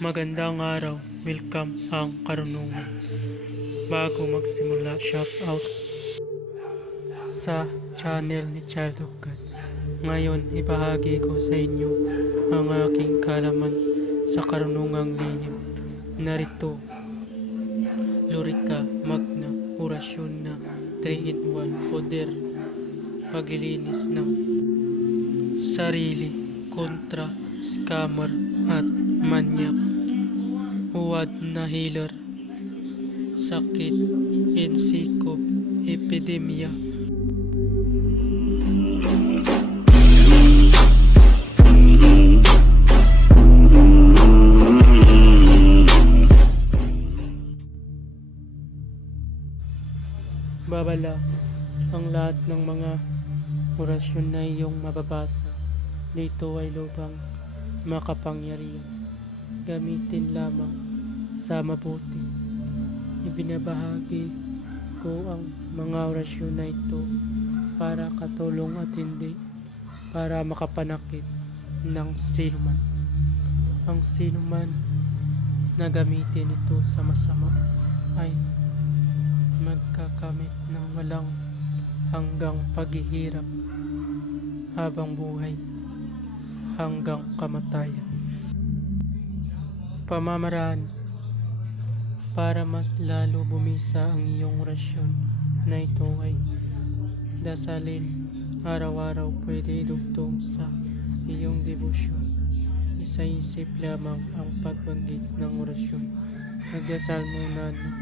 Magandang araw, welcome ang karunungan. Bago magsimula, shout out sa channel ni Child of God. Ngayon, ibahagi ko sa inyo ang aking kalaman sa karunungang lihim. Narito, Lurica Magna, orasyon na 3-in-1, poder, paglilinis ng sarili kontra scammer at manyak, huwad na healer, sakit, insikob, epidemya. Babala ang lahat ng mga orasyon na iyong mababasa dito ay lubang makapangyarihan. Gamitin lamang sa mabuti. Ibinabahagi ko ang mga orasyon na ito para katulong at hindi para makapanakit ng sinuman. Ang sinuman na gamitin ito sa masama ay magkakamit ng walang hanggang paghihirap habang buhay hanggang kamatayan. Pamamaraan para mas lalo bumisa ang iyong orasyon na ito ay dasalin araw-araw, pwede idugtong sa iyong debosyon. Isaisip lamang ang pagbanggit ng orasyon. Magdasal muna ng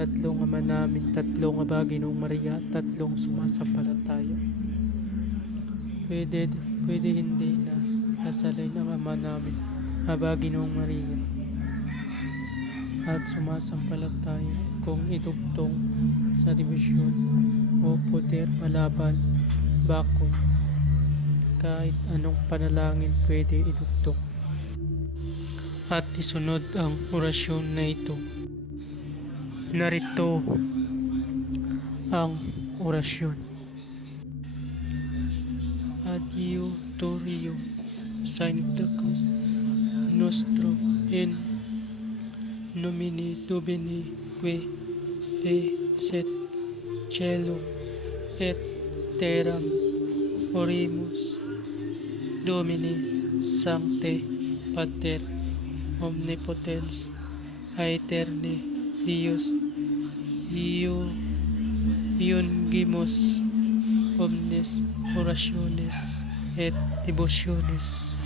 3 Ama Namin, 3 Aba Ginoong Maria, 3 sumasampalataya. Pwede hindi na dasalin ang Ama Namin, Aba Ginoong Maria at sumasampalataya kung idugtong sa debosyon o poder malaban bakod. Kahit anong panalangin pwede idugtong at isunod ang orasyon na ito. Narito ang orasyon. Adiutorium Sanctus nostro in nomine Domini qui fecit caelum et terram, oremus Domini Sancte Pater omnipotens aeterne Dios iungimus omnes orationes et devotiones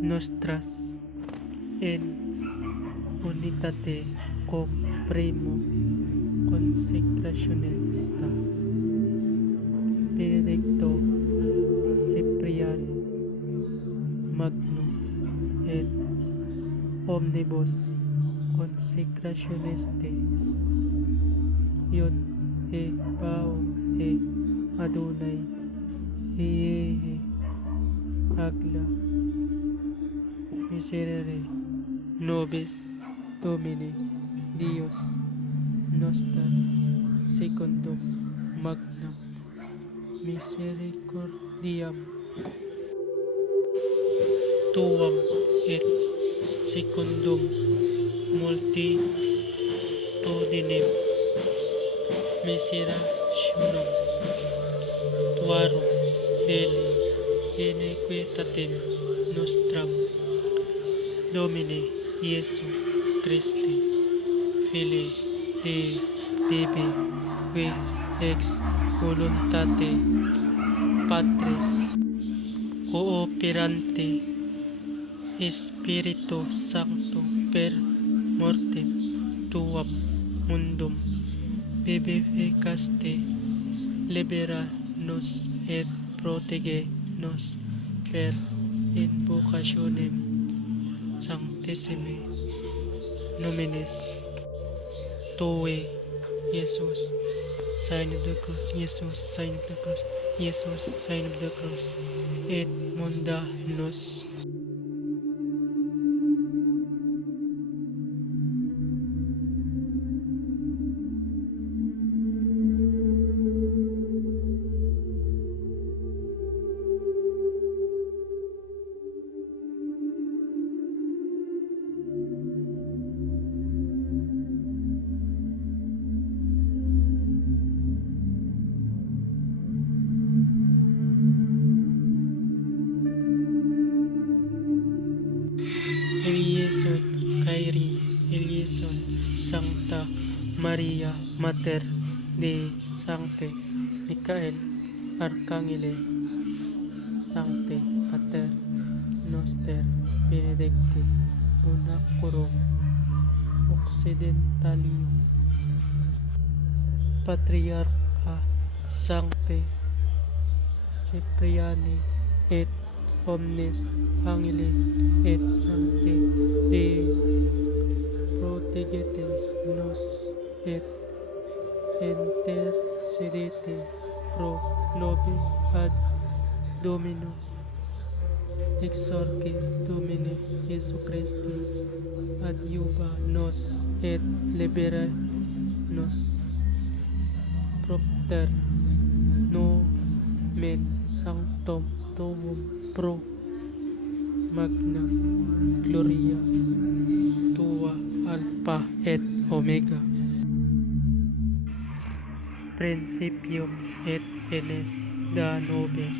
nostras in unitate cum primo consecrationista Benedicto Cipriano Magno et omnibus consecrationistes Iud e Pao e Adonai Iehe Agla Miserere Nobis Domini Dios Noster Secundum Magnam Misericordiam Tuam et Secundum Multitudinem Miserationem Tuarum Deli Iniquitatem Nostram Domine Iesu Christi Filii Dei Bibi qui ex voluntate Patris cooperante Spiritu Sancto per mortem tuam mundum vivificaste, libera nos et protege nos per invocationem sanctissime nominis Tue, Jesus, sign of the cross, Jesus, sign of the cross, Jesus, sign of the cross, et munda nos. Exod Cairi Eleison Sancta Maria Mater Dei Sancte Michael Arcangele Sancte Pater Noster Benedicti Unacurum Occidentalium Patriarcha Sancte Cipriani et omnes angeli et sancti Dei protegete nos et intercedete pro nobis ad Domino exorque Domine Iesu Christi adiuba nos et libera nos propter nomen sanctum tuum pro magna gloria tua alpha et omega principium et finis da nobis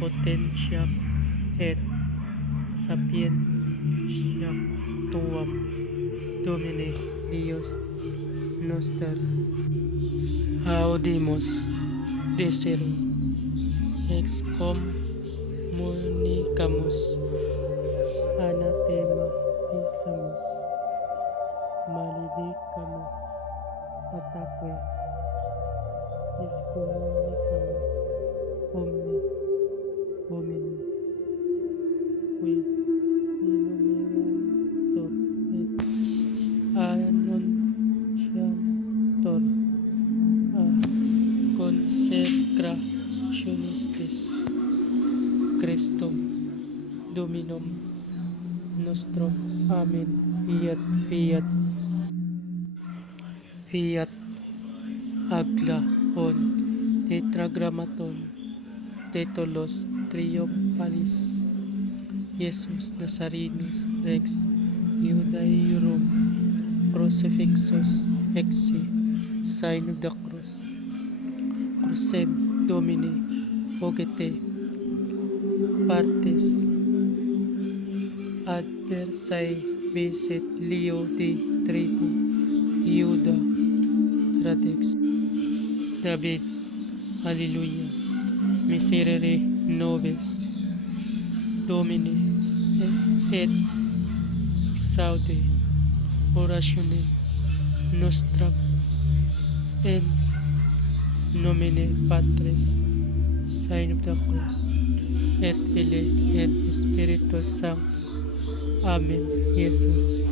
potentiam et sapientiam tuam Domine Deus noster audimus desire excommunicamus anathema disamus maledicamus ataque excommunicamus omnes hominis qui innumerantur et annunciantur a consecrationistis Christum Dominum nostrum. Amen. Fiat, fiat, fiat, agla on tetragrammaton titulos triumphalis Jesus Nazarenus Rex Iudaeorum crucifixus exi sign of the cross crucem Domini fogete partes adversae visit Leo de tribu Iuda Radex David Hallelujah miserere nobis Domini et exaude orationem nostram in nomine Patris sign of the cross et Filii et Spiritus Sancti. Amen. Jesus.